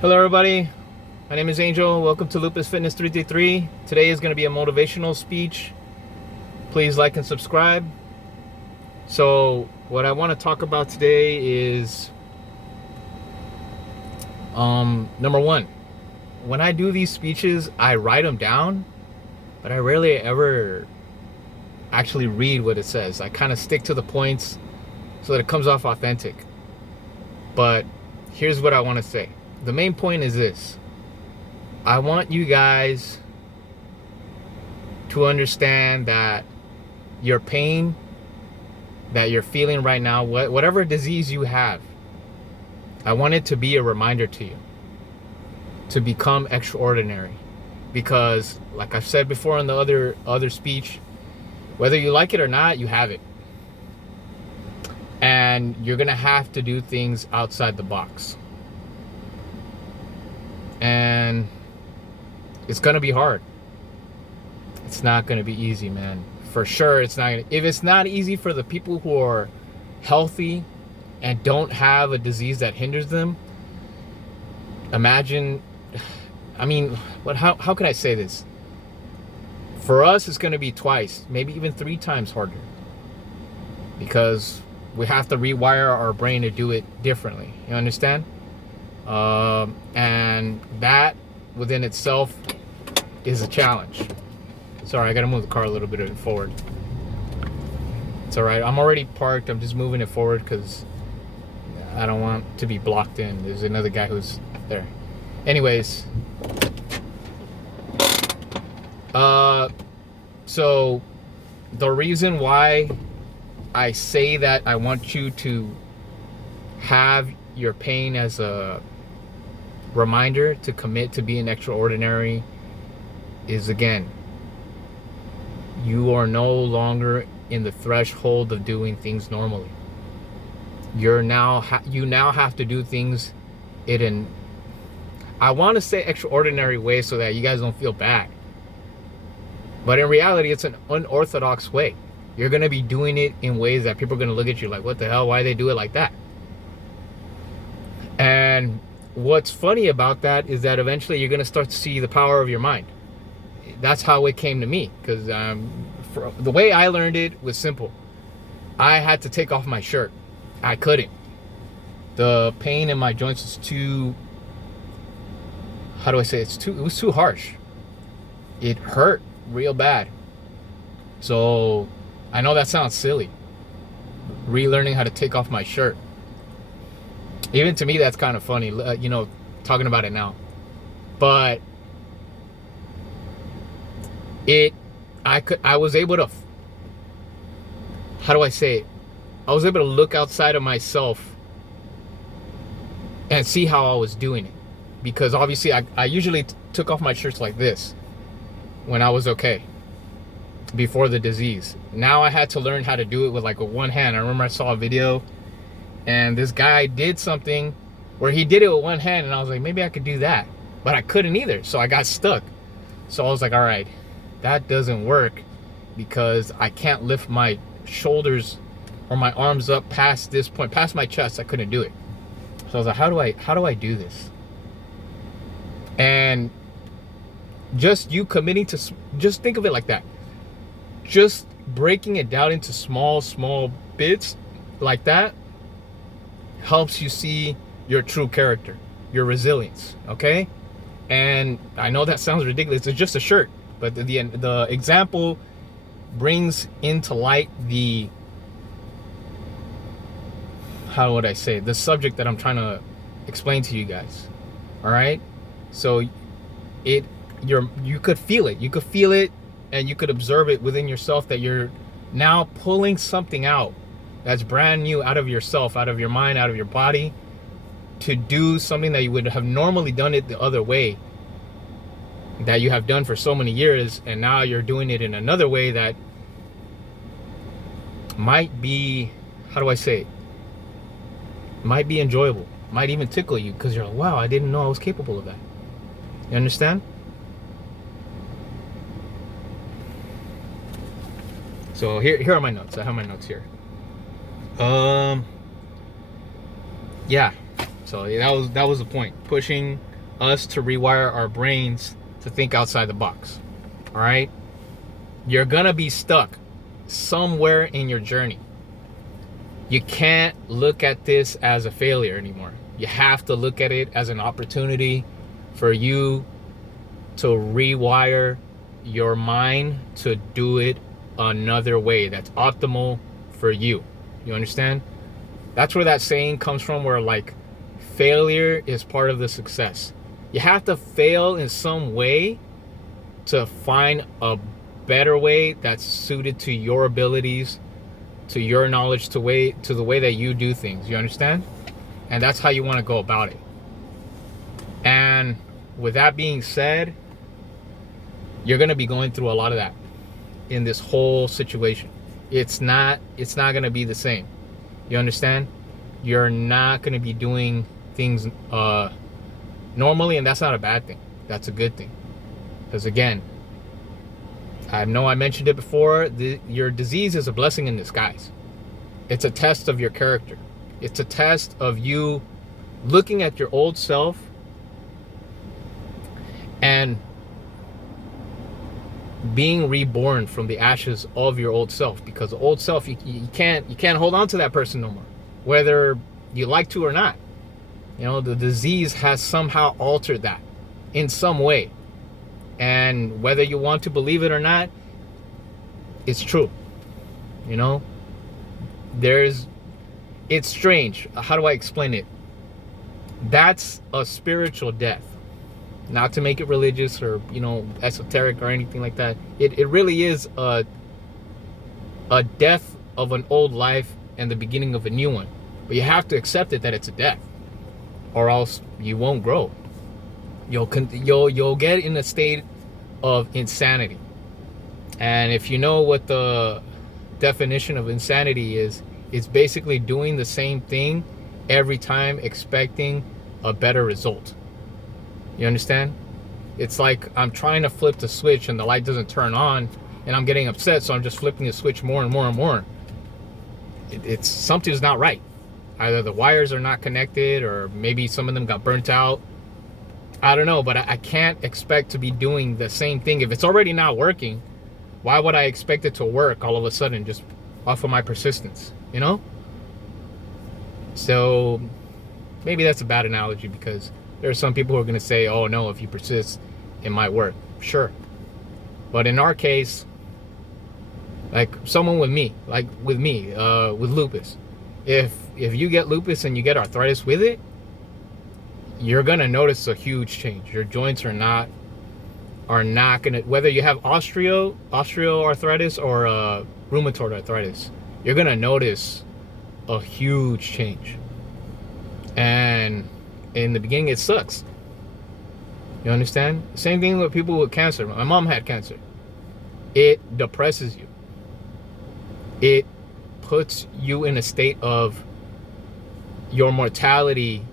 Hello everybody, my name is Angel. Welcome to Lupus Fitness 333. Today is going to be a motivational speech. Please like and subscribe. So what I want to talk about today is number one, when I do these speeches, I write them down, but I rarely ever actually read what it says. I kind of stick to the points so that it comes off authentic. But here's what I want to say. The main point is this. I want you guys to understand that your pain that you're feeling right now, whatever disease you have, I want it to be a reminder to you to become extraordinary. Because like I've said before in the other speech, whether you like it or not, you have it. And you're going to have to do things outside the box. And it's going to be hard. It's not going to be easy, man. For sure, it's not. If it's not easy for the people who are healthy and don't have a disease that hinders them, imagine, how can I say this? For us, it's going to be twice, maybe even 3 times harder. Because we have to rewire our brain to do it differently. You understand? And that within itself is a challenge. Sorry, I gotta move the car a little bit forward. It's all right. I'm already parked. I'm just moving it forward because I don't want to be blocked in. There's another guy who's there. Anyways, so the reason why I say that I want you to have your pain as a reminder to commit to being extraordinary is, again, you are no longer in the threshold of doing things normally. You now have to do things in an, I want to say, extraordinary way so that you guys don't feel bad. But in reality, it's an unorthodox way. You're going to be doing it in ways that people are going to look at you like, what the hell? Why they do it like that? And what's funny about that is that eventually you're going to start to see the power of your mind. That's how it came to me, because the way I learned it was simple. I had to take off my shirt. I couldn't. The pain in my joints was too, how do I say it? It was too harsh. It hurt real bad. So I know that sounds silly, relearning how to take off my shirt. Even to me, that's kind of funny, talking about it now. But I was able to, how do I say it? I was able to look outside of myself and see how I was doing it. Because obviously I usually took off my shirts like this when I was okay, before the disease. Now I had to learn how to do it with one hand. I remember I saw a video and this guy did something where he did it with one hand, and I was like, maybe I could do that. But I couldn't either, so I got stuck. So I was like, all right, that doesn't work because I can't lift my shoulders or my arms up past this point, past my chest. I couldn't do it. So I was like, how do I do this? And just you committing to, just think of it like that. Just breaking it down into small bits like that helps you see your true character, your resilience, okay? And I know that sounds ridiculous. It's just a shirt. But the example brings into light the, how would I say, the subject that I'm trying to explain to you guys. All right? So you could feel it. You could feel it, and you could observe it within yourself that you're now pulling something out that's brand new out of yourself, out of your mind, out of your body, to do something that you would have normally done it the other way, that you have done for so many years, and now you're doing it in another way that might be, how do I say it? Might be enjoyable, might even tickle you, because you're like, wow, I didn't know I was capable of that. You understand? So here are my notes. I have my notes here. Yeah. So that was the point. Pushing us to rewire our brains to think outside the box. All right? You're gonna be stuck somewhere in your journey. You can't look at this as a failure anymore. You have to look at it as an opportunity for you to rewire your mind to do it another way that's optimal for you. You understand? That's where that saying comes from, where like failure is part of the success. You have to fail in some way to find a better way that's suited to your abilities, to your knowledge, to the way that you do things. You understand? And that's how you want to go about it. And with that being said, you're going to be going through a lot of that in this whole situation. It's not going to be the same. You understand? You're not going to be doing things normally, and that's not a bad thing. That's a good thing. Because again, I know I mentioned it before, your disease is a blessing in disguise. It's a test of your character. It's a test of you looking at your old self and being reborn from the ashes of your old self. Because the old self, you can't hold on to that person no more, whether you like to or not. You know, the disease has somehow altered that in some way. And whether you want to believe it or not, it's true. You know, it's strange. How do I explain it? That's a spiritual death. Not to make it religious or, you know, esoteric or anything like that. It really is a death of an old life and the beginning of a new one. But you have to accept it that it's a death, or else you won't grow. You'll get in a state of insanity. And if you know what the definition of insanity is, it's basically doing the same thing every time expecting a better result. You understand? It's like I'm trying to flip the switch and the light doesn't turn on and I'm getting upset, so I'm just flipping the switch more and more and more. It's something's not right. Either the wires are not connected, or maybe some of them got burnt out. I don't know, but I can't expect to be doing the same thing. If it's already not working, why would I expect it to work all of a sudden just off of my persistence, you know? So maybe that's a bad analogy, because there are some people who are going to say, oh no, if you persist, it might work. Sure. But in our case, like someone with me, with lupus, if you get lupus and you get arthritis with it, you're going to notice a huge change. Your joints are not going to, whether you have osteoarthritis or rheumatoid arthritis, you're going to notice a huge change. And in the beginning, it sucks. You understand? Same thing with people with cancer. My mom had cancer. It depresses you. It puts you in a state of your mortality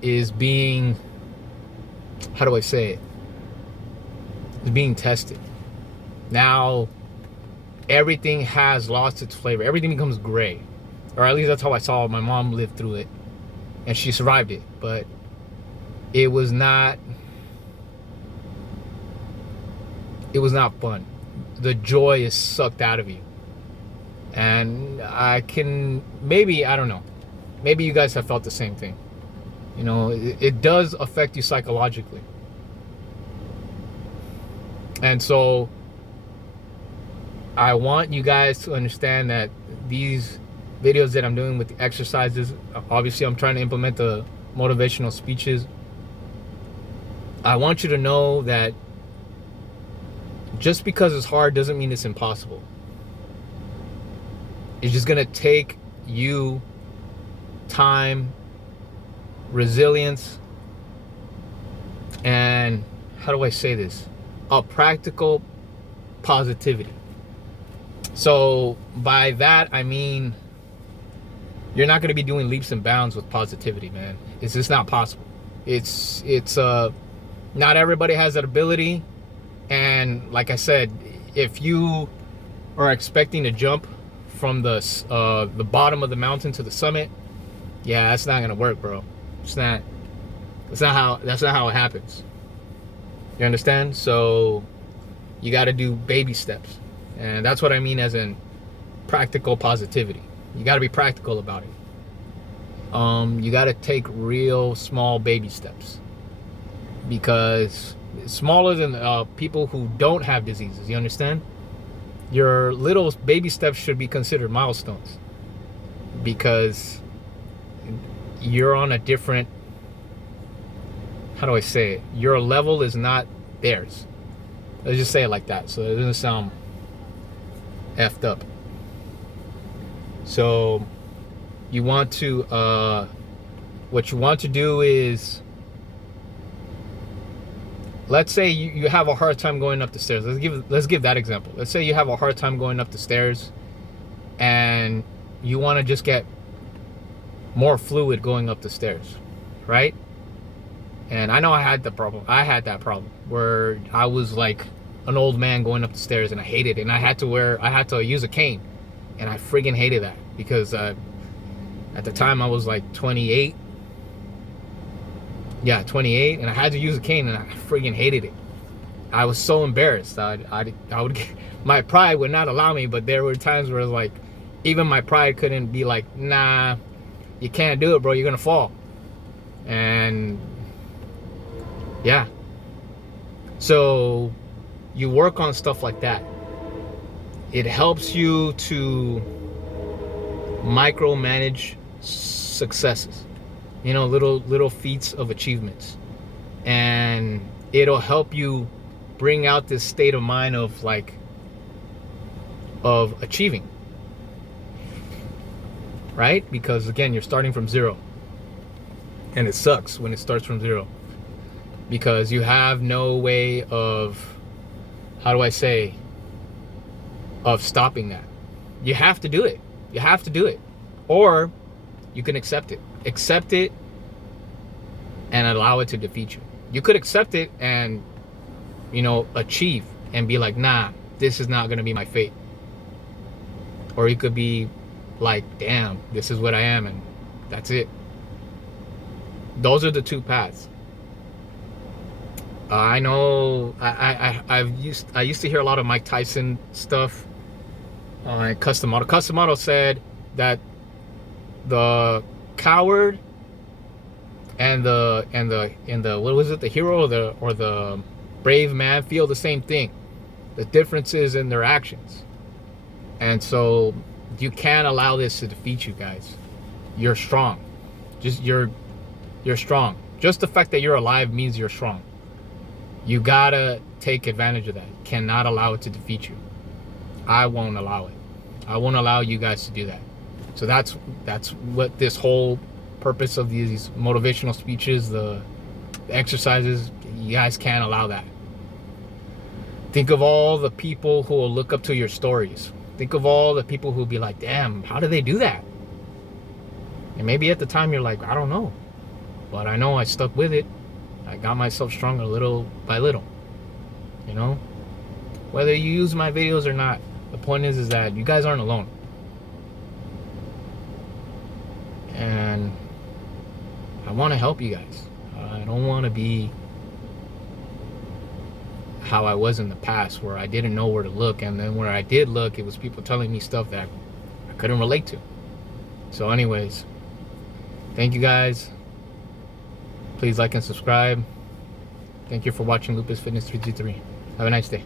is being, how do I say it? It's being tested. Now, everything has lost its flavor. Everything becomes gray. Or at least that's how I saw my mom live through it. And she survived it. But it was not fun. The joy is sucked out of you. And I don't know. Maybe you guys have felt the same thing. You know, it does affect you psychologically. And so I want you guys to understand that these videos that I'm doing with the exercises, obviously I'm trying to implement the motivational speeches. I want you to know that just because it's hard doesn't mean it's impossible. It's just going to take you time, resilience, and how do I say this? A practical positivity. So by that, I mean, you're not going to be doing leaps and bounds with positivity, man. It's just not possible. It's not everybody has that ability. And like I said, if you are expecting to jump from the bottom of the mountain to the summit, yeah, that's not gonna work, bro. It's not. That's not how it happens. You understand? So you got to do baby steps. And that's what I mean as in practical positivity. You got to be practical about it. You got to take real small baby steps, because smaller than people who don't have diseases. You understand? Your little baby steps should be considered milestones, because you're on a different, how do I say it? Your level is not theirs. Let's just say it like that, so it doesn't sound effed up. So you want to what you want to do is, let's say you have a hard time going up the stairs. Let's give that example. Let's say you have a hard time going up the stairs and you want to just get more fluid going up the stairs, right? And I know I had that problem where I was like an old man going up the stairs, and I hated it. And I had to use a cane, and I friggin' hated that, because at the time I was like 28. Yeah, 28, and I had to use a cane, and I friggin' hated it. I was so embarrassed. I would my pride would not allow me, but there were times where it was like, even my pride couldn't be like, nah, you can't do it, bro. You're gonna fall. And yeah, so you work on stuff like that. It helps you to micromanage successes, little feats of achievements, and it'll help you bring out this state of mind of achieving, right? Because again, you're starting from zero, and it sucks when it starts from zero, because you have no way of, how do I say, of stopping that. You have to do it. Or you can accept it and allow it to defeat you. You could accept it and achieve and be like, nah, this is not going to be my fate. Or you could be like, damn, this is what I am, and that's it. Those are the two paths. I know I used to hear a lot of Mike Tyson stuff on Custom Model. Custom Model said that the coward and the what was it, the hero or the brave man feel the same thing. The difference is in their actions. And so you can't allow this to defeat you, guys. You're strong. You're strong. Just the fact that you're alive means you're strong. You gotta take advantage of that. You cannot allow it to defeat you. I won't allow it. I won't allow you guys to do that. So that's what this whole purpose of these motivational speeches, the exercises, you guys can't allow that. Think of all the people who will look up to your stories. Think of all the people who will be like, damn, how do they do that? And maybe at the time you're like, I don't know. But I know I stuck with it. I got myself stronger little by little. Whether you use my videos or not, the point is that you guys aren't alone. And I want to help you guys. I don't want to be how I was in the past, where I didn't know where to look, and then where I did look, it was people telling me stuff that I couldn't relate to. So anyways, thank you guys. Please like and subscribe. Thank you for watching Lupus Fitness 323. Have a nice day.